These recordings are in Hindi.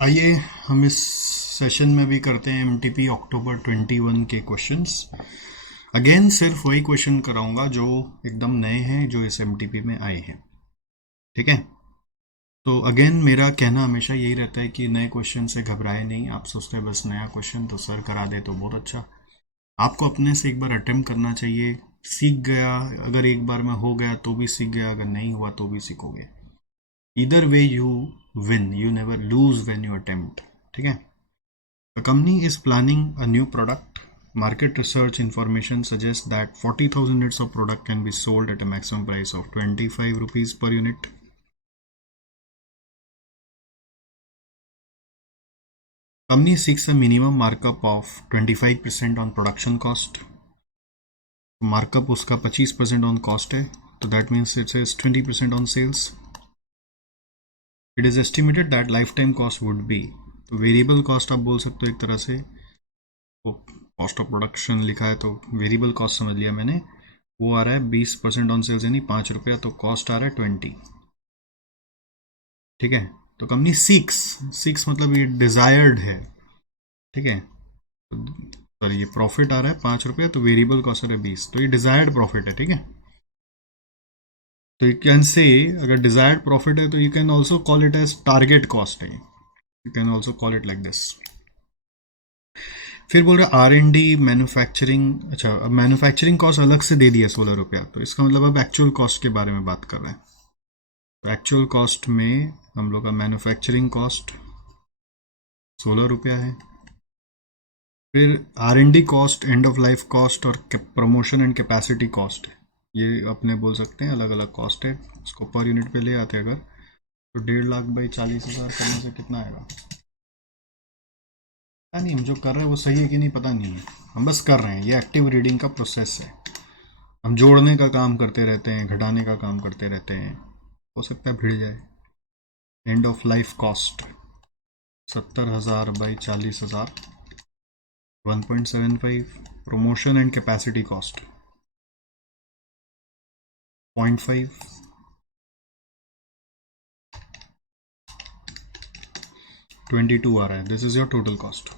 आइए हम इस सेशन में भी करते हैं एमटीपी अक्टूबर 21 के क्वेश्चंस। अगेन सिर्फ वही क्वेश्चन कराऊंगा जो एकदम नए हैं, जो इस एमटीपी में आए हैं। ठीक है, तो अगेन मेरा कहना हमेशा यही रहता है कि नए क्वेश्चन से घबराए नहीं। आप सोचते हैं बस नया क्वेश्चन तो सर करा दे तो बहुत अच्छा। आपको अपने से एक बार अटेम्प्ट करना चाहिए। सीख गया, अगर एक बार में हो गया तो भी सीख गया, अगर नहीं हुआ तो भी सीखोगे। Either way you win, you never lose when you attempt. ठीक है। A company is planning a new product. Market research information suggests that 40,000 units of product can be sold at a maximum price of 25 rupees per unit. Company seeks a minimum markup of 25% on production cost. Markup उसका 25% on cost है, तो that means it says 20% on sales. It is estimated that lifetime cost would be, तो वेरिएबल कॉस्ट आप बोल सकते हो एक तरह से, वो कॉस्ट ऑफ प्रोडक्शन लिखा है तो वेरिएबल कॉस्ट समझ लिया मैंने। वो आ रहा है 20% ऑन सेल्स यानी 5 रुपया, तो कॉस्ट आ रहा है 20। ठीक है, तो कंपनी सिक्स मतलब ये डिजायर्ड है। ठीक है, सॉरी ये प्रॉफिट आ रहा है 5 रुपया, तो वेरिएबल कॉस्ट आ रहा है 20, तो ये डिजायर्ड प्रॉफिट है। ठीक है, तो यू कैन से अगर डिजायर्ड प्रॉफिट है तो you can also call it as target cost है। You can also call it like this. फिर बोल रहे R&D मैन्युफैक्चरिंग। अच्छा, अब मैन्युफैक्चरिंग कॉस्ट अलग से दे दिया 16 रुपया, तो इसका मतलब अब एक्चुअल कॉस्ट के बारे में बात कर रहे हैं। तो एक्चुअल कॉस्ट में हम लोग का मैन्युफैक्चरिंग कॉस्ट 16 रुपया है। फिर R&D cost, end of life cost और प्रमोशन एंड कैपेसिटी कॉस्ट, ये अपने बोल सकते हैं अलग अलग कॉस्ट है। इसको पर यूनिट पे ले आते हैं अगर, तो 1.5 लाख बाई 40,000 करने से कितना आएगा पता नहीं। हम जो कर रहे हैं वो सही है कि नहीं पता नहीं है, हम बस कर रहे हैं। ये एक्टिव रीडिंग का प्रोसेस है। हम जोड़ने का काम करते रहते हैं, घटाने का काम करते रहते हैं, हो सकता है भिड़ जाए। End of life cost 70,000 by 40,000 1.75। Promotion and capacity cost 0.5। 22 आ रहा है। This is your total cost.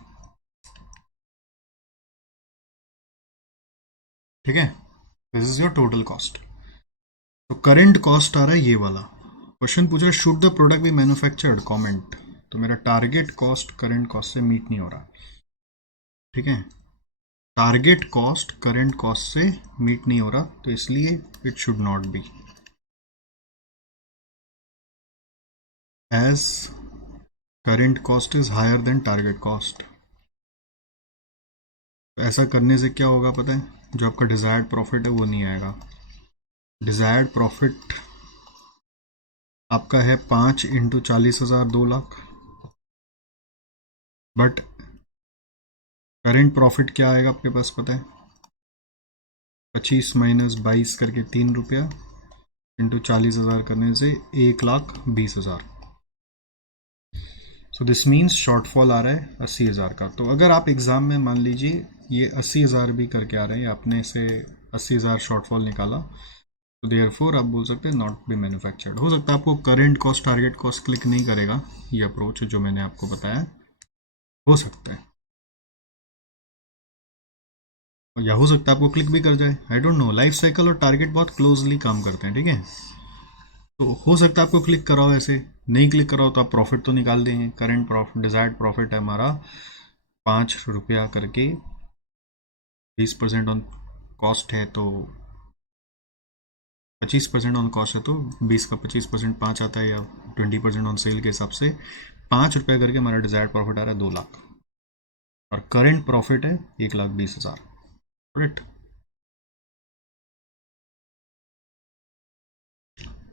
ठीक है, this is your total cost. तो करेंट कॉस्ट आ रहा है ये वाला। क्वेश्चन पूछ रहा है should the product be manufactured, comment. तो मेरा टारगेट कॉस्ट करेंट कॉस्ट से मीट नहीं हो रहा। ठीक है, टारगेट कॉस्ट करेंट कॉस्ट से मीट नहीं हो रहा, तो इसलिए it should not be. As current cost is higher than target cost. ऐसा करने से क्या होगा पता है, जो आपका डिजायर्ड प्रॉफिट है वो नहीं आएगा। डिजायर्ड प्रॉफिट आपका है 5 × 40,000 2 लाख, बट करेंट प्रॉफिट क्या आएगा आपके पास पता है, 25 माइनस 22 करके 3 रुपया इंटू 40,000 करने से 1,20,000। सो दिस मीन्स शॉर्टफॉल आ रहा है 80,000 का। तो अगर आप एग्जाम में मान लीजिए ये 80,000 भी करके आ रहे हैं, आपने से 80,000 शॉर्टफॉल निकाला, तो देयरफॉर आप बोल सकते हैं नॉट बी मैन्युफैक्चर्ड। हो सकता है आपको current cost target cost click नहीं करेगा, ये अप्रोच जो मैंने आपको बताया, हो सकता है, या हो सकता है आपको क्लिक भी कर जाए। I don't know, life cycle और टारगेट बहुत क्लोजली काम करते हैं। ठीक है, तो हो सकता है आपको क्लिक कराओ, ऐसे नहीं क्लिक कराओ तो आप प्रॉफिट तो निकाल देंगे। करेंट प्रॉफिट, डिजायर्ड प्रॉफिट है हमारा 5 रुपया करके 20% ऑन कॉस्ट है, तो 25% ऑन कॉस्ट है, तो 20 का 25% 5 आता है, या 20% ऑन सेल के हिसाब से 5 रुपया करके हमारा डिजायर्ड प्रॉफिट आ रहा है 2 लाख, और करेंट प्रॉफिट है 1,20,000। राइट,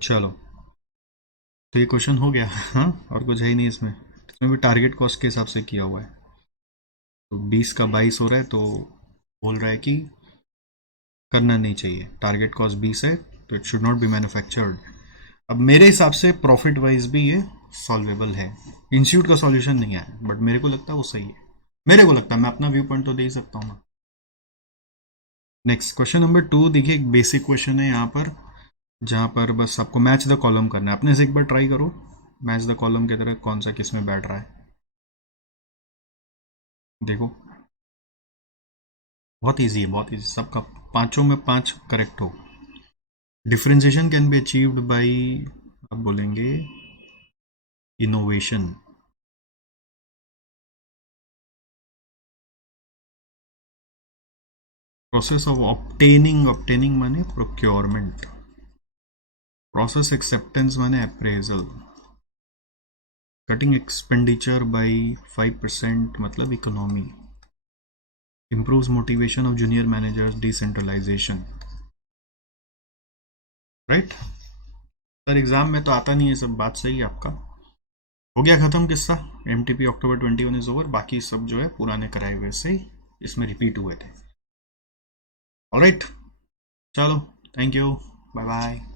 चलो तो ये क्वेश्चन हो गया। हाँ, और कुछ है ही नहीं इसमें। इसमें भी टारगेट कॉस्ट के हिसाब से किया हुआ है। तो 20 का 22 हो रहा है, तो बोल रहा है कि करना नहीं चाहिए। टारगेट कॉस्ट 20 है, तो it should not be manufactured. अब मेरे हिसाब से प्रॉफिट वाइज भी ये सॉल्वेबल है। इंस्टीट्यूट का सॉल्यूशन नहीं है, बट मेरे को लगता है वो सही है। मेरे को लगता है, मैं अपना व्यू पॉइंट तो दे ही सकता हूँ ना। नेक्स्ट क्वेश्चन नंबर 2 देखिए, एक बेसिक क्वेश्चन है यहाँ पर, जहाँ पर बस आपको मैच द कॉलम करना है। अपने से एक बार ट्राई करो, मैच द कॉलम की तरह कौन सा किस में बैठ रहा है। देखो बहुत इजी है, बहुत इजी, सबका 5 में 5 करेक्ट हो। Differentiation can be achieved by, आप बोलेंगे इनोवेशन। प्रोसेस ऑफ ऑब्टेनिंग माने प्रोक्योरमेंट। प्रोसेस एक्सेप्टेंस माने अप्रेजल। कटिंग एक्सपेंडिचर बाय 5% मतलब economy. improves motivation of junior managers, decentralization, right. Sir exam में तो आता नहीं है सब, बात सही है आपका। हो गया खत्म किस्सा, एमटीपी अक्टूबर 21 इज ओवर। बाकी सब जो है पुराने कराए हुए से ही इसमें रिपीट हुए थे। ऑलराइट, चलो, थैंक यू, बाय बाय।